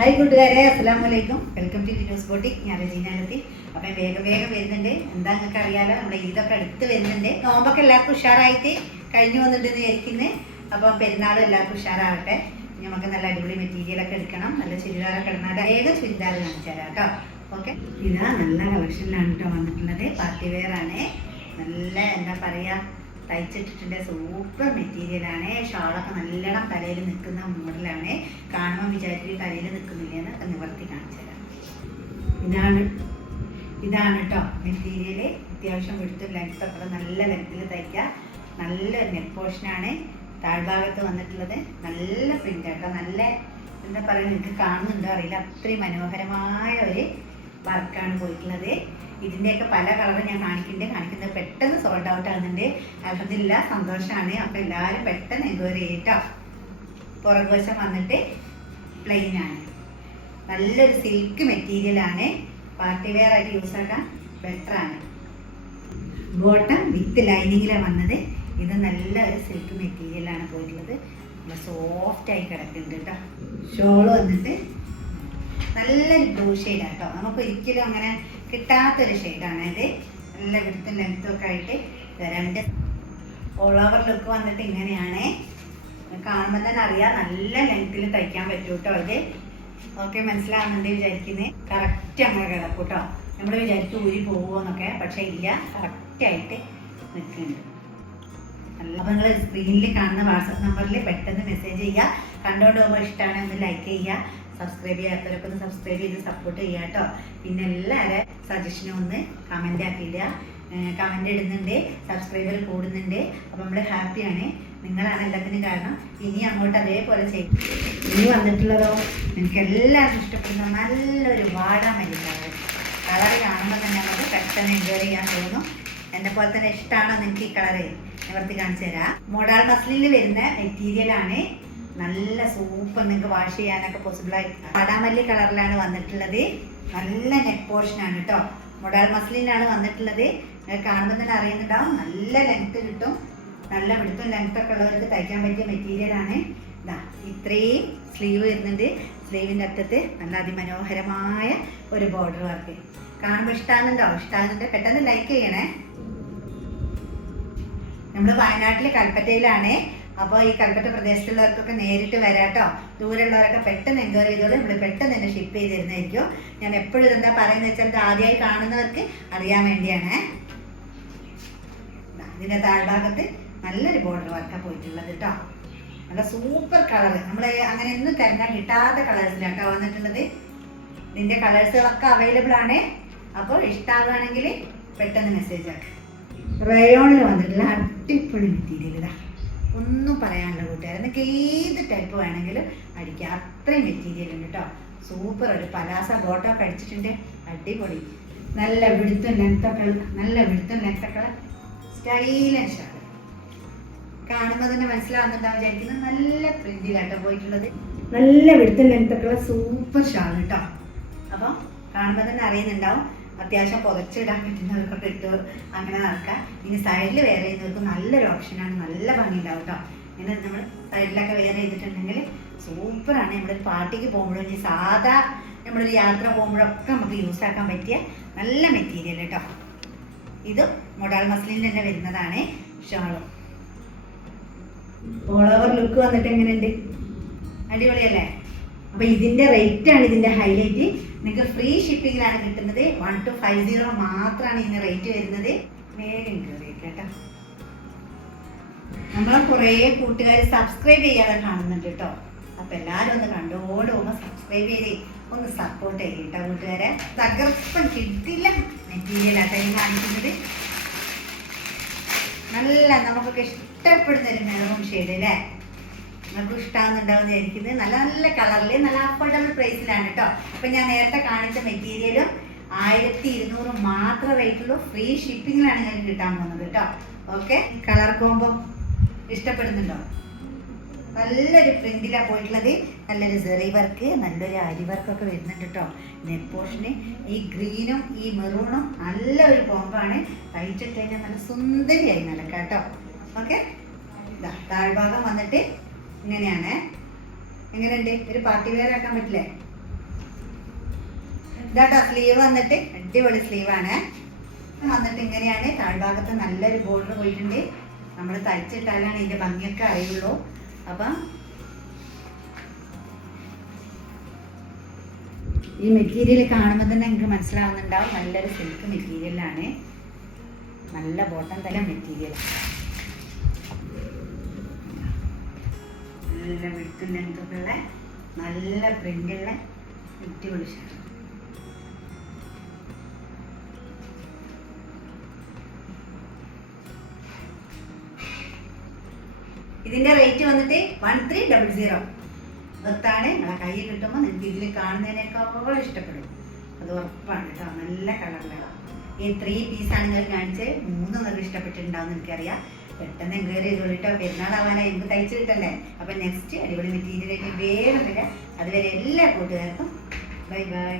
Hi കൂട്ടുകാരെ, അസ്സലാമു അലൈക്കും. Welcome to news boutique. ഞാൻ റജീനാലെത്തി. അപ്പം വേഗം വരുന്നുണ്ട്. എന്താ നിങ്ങൾക്ക് അറിയാലോ, നമ്മുടെ ഈദൊക്കെ അടുത്ത് വരുന്നുണ്ട്. നോമ്പൊക്കെ എല്ലാവർക്കും ഉഷാറായിട്ട് കഴിഞ്ഞു വന്നിട്ട് വിചാരിക്കുന്നത്. അപ്പം പെരുന്നാളും എല്ലാവർക്കും ഉഷാറാവട്ടെ. നമുക്ക് നല്ല അടിപൊളി മെറ്റീരിയലൊക്കെ എടുക്കണം. നല്ല ചുരിദാറൊക്കെ ഇടുന്ന വേഗം ചുരിദാർ കാണിച്ചു തരാം കേട്ടോ. ഓക്കെ, ഇതാ നല്ല കളക്ഷനിലാണ് കേട്ടോ വന്നിട്ടുള്ളത്. പാർട്ടി വെയർ ആണ്. നല്ല എന്താ പറയുക, തയ്ച്ചിട്ടിട്ടുണ്ട്. സൂപ്പർ മെറ്റീരിയലാണ്. ഷാളൊക്കെ നല്ലോണം തലയിൽ നിൽക്കുന്ന മോഡലാണ്. കാണുമ്പോൾ വിചാരിക്കും തലയിൽ നിൽക്കുന്നില്ലെന്ന് നിവർത്തി കാണിച്ചു തരാം. ഇതാണ് കേട്ടോ മെറ്റീരിയൽ. അത്യാവശ്യം എടുത്ത് ലെങ്ത്തൊക്കെ നല്ല ലെങ്ത്തിൽ തയ്ക്കുക. നല്ല നെക്ക് പോർഷനാണ് താഴ്ഭാഗത്ത് വന്നിട്ടുള്ളത്. നല്ല പ്രിന്റ് കേട്ടോ. നല്ല എന്താ പറയുക, നിങ്ങൾക്ക് കാണുന്നുണ്ടോ അറിയില്ല, അത്രയും മനോഹരമായ ഒരു വർക്കാണ് പോയിട്ടുള്ളത്. ഇതിൻ്റെയൊക്കെ പല കളറും ഞാൻ കാണിക്കുന്നത് പെട്ടെന്ന് സോൾഡ് ഔട്ട് ആകുന്നുണ്ട്. അൽഹംദുലില്ലാ, സന്തോഷമാണ്. അപ്പോൾ എല്ലാവരും പെട്ടെന്ന് എൻക്വയറി ചെയ്യട്ടോ. പുറകുവശം വന്നിട്ട് പ്ലെയിൻ ആണ്. നല്ലൊരു സിൽക്ക് മെറ്റീരിയലാണ്. പാർട്ടി വെയർ ആയിട്ട് യൂസ് ആക്കാൻ ബെറ്ററാണ്. ബോട്ടം വിത്ത് ലൈനിങ്ങിലാണ് വന്നത്. ഇത് നല്ല ഒരു സിൽക്ക് മെറ്റീരിയലാണ് പോയിട്ടുള്ളത്. നല്ല സോഫ്റ്റായി കിടക്കുന്നുണ്ട് കേട്ടോ. ഷോള് വന്നിട്ട് നല്ലൊരു ബ്ലൂ ഷെയ്ഡാണ് കേട്ടോ. നമുക്ക് ഒരിക്കലും അങ്ങനെ കിട്ടാത്തൊരു ഷെയ്ഡാണ് ഇത്. നല്ല വിടുത്തും ലെങ്ത്തും ഒക്കെ ആയിട്ട് രണ്ട് ഓൾ ഓവർ ലുക്ക് വന്നിട്ട് ഇങ്ങനെയാണ്. കാണുമ്പോൾ തന്നെ അറിയാം നല്ല ലെങ്ത്തിൽ തയ്ക്കാൻ പറ്റും കേട്ടോ ഇത്. ഓക്കെ, മനസ്സിലാവുന്നുണ്ട് വിചാരിക്കുന്നത്. കറക്റ്റ് അങ്ങനെ കിടക്കും കേട്ടോ. നമ്മൾ വിചാരിക്കും ഊരി പോകുമോന്നൊക്കെ, പക്ഷേ ഇല്ല, കറക്റ്റായിട്ട് നിൽക്കുന്നുണ്ട്. അപ്പോൾ നിങ്ങൾ സ്ക്രീനിൽ കാണുന്ന വാട്സപ്പ് നമ്പറിൽ പെട്ടെന്ന് മെസ്സേജ് ചെയ്യുക. കണ്ടോണ്ട് പോകുമ്പോൾ ഇഷ്ടമാണ് ഒന്ന് ലൈക്ക് ചെയ്യുക. സബ്സ്ക്രൈബ് ചെയ്യാത്തവരൊക്കെ ഒന്ന് സബ്സ്ക്രൈബ് ചെയ്ത് സപ്പോർട്ട് ചെയ്യുക കേട്ടോ. പിന്നെ എല്ലാവരും സജഷനും ഒന്ന് കമൻ്റ് ആക്കിയിടുക. കമൻ്റ് ഇടുന്നുണ്ട്, സബ്സ്ക്രൈബർ കൂടുന്നുണ്ട്. അപ്പോൾ നമ്മൾ ഹാപ്പിയാണ്. നിങ്ങളാണ് എല്ലാത്തിനും കാരണം. ഇനി അങ്ങോട്ട് അതേപോലെ ചെയ്യും. ഇനി വന്നിട്ടുള്ളതോ എനിക്ക് എല്ലാവർക്കും ഇഷ്ടപ്പെടുന്ന നല്ലൊരു വാടാമല്ലി കളർ കാണുമ്പോൾ തന്നെ നമുക്ക് പെട്ടെന്ന് എൻജോയ് ചെയ്യാൻ തോന്നും. എന്നെ പോലെ തന്നെ ഇഷ്ടമാണോ നിങ്ങൾക്ക് ഈ കളറ്? നിവർത്തി കാണിച്ചു തരാം. മോഡൽ മസ്ലിനിൽ വരുന്ന മെറ്റീരിയലാണ്. നല്ല സൂപ്പർ, നിങ്ങൾക്ക് വാഷ് ചെയ്യാനൊക്കെ പോസിബിളായി. വാടാമല്ലി കളറിലാണ് വന്നിട്ടുള്ളത്. നല്ല നെക്ക് പോർഷനാണ് കേട്ടോ. മോഡൽ മസ്ലിനാണ് വന്നിട്ടുള്ളത്. കാണുമ്പോൾ തന്നെ അറിയുന്നുണ്ടാവും. നല്ല ലെങ്ത്ത് കിട്ടും. നല്ല പിടുത്തും ലെങ്ത്തൊക്കെ ഉള്ളവർക്ക് തയ്ക്കാൻ പറ്റിയ മെറ്റീരിയലാണ്. ഇതാ ഇത്രയും സ്ലീവ് വരുന്നുണ്ട്. സ്ലീവിൻ്റെ അറ്റത്ത് നല്ല അതിമനോഹരമായ ഒരു ബോർഡർ വർക്ക്. കാണുമ്പോൾ ഇഷ്ടമാകുന്നുണ്ട്. പെട്ടെന്ന് ലൈക്ക് ചെയ്യണേ. നമ്മൾ വയനാട്ടിൽ കൽപ്പറ്റയിലാണ്. അപ്പോൾ ഈ കൽപ്പറ്റ പ്രദേശത്തുള്ളവർക്കൊക്കെ നേരിട്ട് വരാട്ടോ. ദൂരമുള്ളവരൊക്കെ പെട്ടെന്ന് എൻക്വയറി ചെയ്തോളൂ. നമ്മൾ പെട്ടെന്ന് തന്നെ ഷിപ്പ് ചെയ്ത് തരുന്നതായിരിക്കും. ഞാൻ എപ്പോഴും ഇതെന്താ പറയുന്നത് വെച്ചാൽ ഇത് ആദ്യമായി കാണുന്നവർക്ക് അറിയാൻ വേണ്ടിയാണ്. ഇതിൻ്റെ താഴ്ഭാഗത്ത് നല്ലൊരു ബോർഡർ വർക്കാണ് പോയിട്ടുള്ളത് കേട്ടോ. നല്ല സൂപ്പർ കളർ. നമ്മൾ അങ്ങനെ ഒന്നും തിരഞ്ഞാൽ കിട്ടാത്ത കളേഴ്സിലാണ് കേട്ടോ വന്നിട്ടുള്ളത്. ഇതിൻ്റെ കളേഴ്സുകളൊക്കെ അവൈലബിൾ ആണ്. അപ്പോൾ ഇഷ്ടമാകുകയാണെങ്കിൽ പെട്ടെന്ന് മെസ്സേജ് ആക്കുക. റയോണിൽ വന്നിട്ടുള്ള അടിപൊളി മെറ്റീരിയൽ ഇതാ. ഒന്നും പറയാനുള്ള കൂട്ടുകാരെ, നിങ്ങൾക്ക് ഏത് ടൈപ്പ് വേണമെങ്കിലും അടിക്കുക. അത്രയും മെറ്റീരിയൽ ഉണ്ട് കേട്ടോ. സൂപ്പർ. ഒരു പലാസ ബോട്ടമൊക്കെ അടിച്ചിട്ടുണ്ട്. അടിപൊളി. നല്ല വെളുത്തും ലെങ്ത്തൊക്കെ സ്റ്റൈലൻ ഷാൾ. കാണുമ്പോൾ തന്നെ മനസ്സിലാവുന്നുണ്ടാവും വിചാരിക്കുന്നത്. നല്ല പ്രിന്റിലാട്ടോ പോയിട്ടുള്ളത്. നല്ല വെളുത്തും ലെങ്ത്തൊക്കെ സൂപ്പർ ഷാൾ കേട്ടോ. അപ്പം കാണുമ്പോൾ തന്നെ അറിയുന്നുണ്ടാവും. അത്യാവശ്യം പുതച്ചിടാൻ പറ്റുന്നവർക്കൊക്കെ ഇട്ട് അങ്ങനെ നടക്കാം. ഇനി സൈഡിൽ വെയർ ചെയ്യുന്നവർക്ക് നല്ലൊരു ഓപ്ഷനാണ്. നല്ല ഭംഗിയുണ്ടാവും കേട്ടോ. ഇങ്ങനെ നമ്മൾ സൈഡിലൊക്കെ വെയർ ചെയ്തിട്ടുണ്ടെങ്കിൽ സൂപ്പറാണ്. നമ്മളൊരു പാർട്ടിക്ക് പോകുമ്പോഴും ഇനി സാധാ നമ്മളൊരു യാത്ര പോകുമ്പോഴൊക്കെ നമുക്ക് യൂസ് ആക്കാൻ പറ്റിയ നല്ല മെറ്റീരിയൽ കേട്ടോ. ഇത് മോഡൽ മസ്ലിൻ തന്നെ വരുന്നതാണ്. ഷാളും ഓൾ ഓവർ ലുക്ക് വന്നിട്ട് എങ്ങനെയുണ്ട്? അടിപൊളിയല്ലേ? അപ്പോൾ ഇതിൻ്റെ റേറ്റാണ് ഇതിൻ്റെ ഹൈലൈറ്റ്. നിങ്ങൾക്ക് ഫ്രീ ഷിപ്പിങ്ങിലാണ് കിട്ടുന്നത്. 1250 മാത്രമാണ് ഇതിന് റേറ്റ് വരുന്നത്. വേഗം കയറി കേട്ടോ. നമ്മളെ കുറേ കൂട്ടുകാർ സബ്സ്ക്രൈബ് ചെയ്യാതെ കാണുന്നുണ്ട് കേട്ടോ. അപ്പോൾ എല്ലാവരും ഒന്ന് കണ്ടോട് പോകുമ്പോൾ സബ്സ്ക്രൈബ് ചെയ്ത് ഒന്ന് സപ്പോർട്ട് ചെയ്യും കേട്ടോ കൂട്ടുകാരെ. തകർപ്പൻ കിട്ടില്ല മെറ്റീരിയലാട്ടോ ഈ കാണിക്കുന്നത്. നല്ല നമുക്കൊക്കെ ഇഷ്ടപ്പെടുന്നൊരു മെറൂൺ ഷെയ്ഡ് അല്ലേ? നിങ്ങൾക്ക് ഇഷ്ടമാകുന്നുണ്ടാവും വിചാരിക്കുന്നത്. നല്ല നല്ല കളറിൽ നല്ല അഫോർഡബിൾ പ്രൈസിലാണ് കേട്ടോ. അപ്പം ഞാൻ നേരത്തെ കാണിച്ച മെറ്റീരിയലും 1200 മാത്രം റേറ്റുള്ളൂ. ഫ്രീ ഷിപ്പിങ്ങിലാണ് നിങ്ങൾക്ക് കിട്ടാൻ പോകുന്നത് കേട്ടോ. ഓക്കെ, കളർ കോംബോ ഇഷ്ടപ്പെടുന്നുണ്ടോ? നല്ലൊരു പ്രിന്റിലാണ് പോയിട്ടുള്ളത്. നല്ലൊരു സെറി വർക്ക്, നല്ലൊരു അരി വർക്കൊക്കെ വരുന്നുണ്ട് കേട്ടോ. നെക്ക് പോർഷന് ഈ ഗ്രീനും ഈ മെറൂണും നല്ലൊരു കോംബാണ്. തയ്ച്ചിട്ട് കഴിഞ്ഞാൽ നല്ല സുന്ദരിയായി നടക്കാം കേട്ടോ. ഓക്കെ, ഇതാ താഴ്ഭാഗം വന്നിട്ട് ഇങ്ങനെയാണ്. എങ്ങനെയുണ്ട്? ഒരു പാർട്ടി വെയർ ആക്കാൻ പറ്റില്ലേ? ഇതാട്ടോ സ്ലീവ് വന്നിട്ട് അടിപൊളി സ്ലീവാണ് വന്നിട്ട് ഇങ്ങനെയാണ്. താഴ്ഭാഗത്ത് നല്ലൊരു ബോർഡർ പോയിട്ടുണ്ട്. നമ്മൾ തയ്ച്ചിട്ടാലാണ് ഇതിന്റെ ഭംഗിയൊക്കെ അറിയുള്ളൂ. അപ്പം ഈ മെറ്റീരിയൽ കാണുമ്പോൾ തന്നെ നിങ്ങൾക്ക് മനസ്സിലാവുന്നുണ്ടാവും നല്ലൊരു സിൽക്ക് മെറ്റീരിയലാണ്. നല്ല ബോട്ടം തല മെറ്റീരിയൽ, നല്ല വിട്ടും ലെങ്തൊക്കെയുള്ള നല്ല പ്രിന്റുള്ള അടിപൊളി ഷർട്ട്. ഇതിന്റെ റേറ്റ് വന്നിട്ട് 1300. അതാണ് നിങ്ങളെ കയ്യിൽ കിട്ടുമ്പോൾ നിങ്ങൾക്ക് ഇതിൽ കാണുന്നതിനേക്കാൾ ഇഷ്ടപ്പെടും, അത് ഉറപ്പാണ് കേട്ടോ. നല്ല കളറിലാണ്. ഈ 3 പീസാണ് നിങ്ങൾ കാണിച്ച് 3 നിങ്ങൾക്ക് ഇഷ്ടപ്പെട്ടിട്ടുണ്ടാവും എനിക്കറിയാം. പെട്ടെന്ന് എൻക്വയറി ചെയ്തോളിട്ടോ, പെരുന്നാളാവാനായി എനിക്ക് തയ്ച്ചു കിട്ടണ്ടേ. അപ്പം നെക്സ്റ്റ് അടിപൊളി മെറ്റീരിയലായിട്ട് വേഗം വരിക. അതുവരെ എല്ലാ കൂട്ടുകാർക്കും ബൈ ബൈ.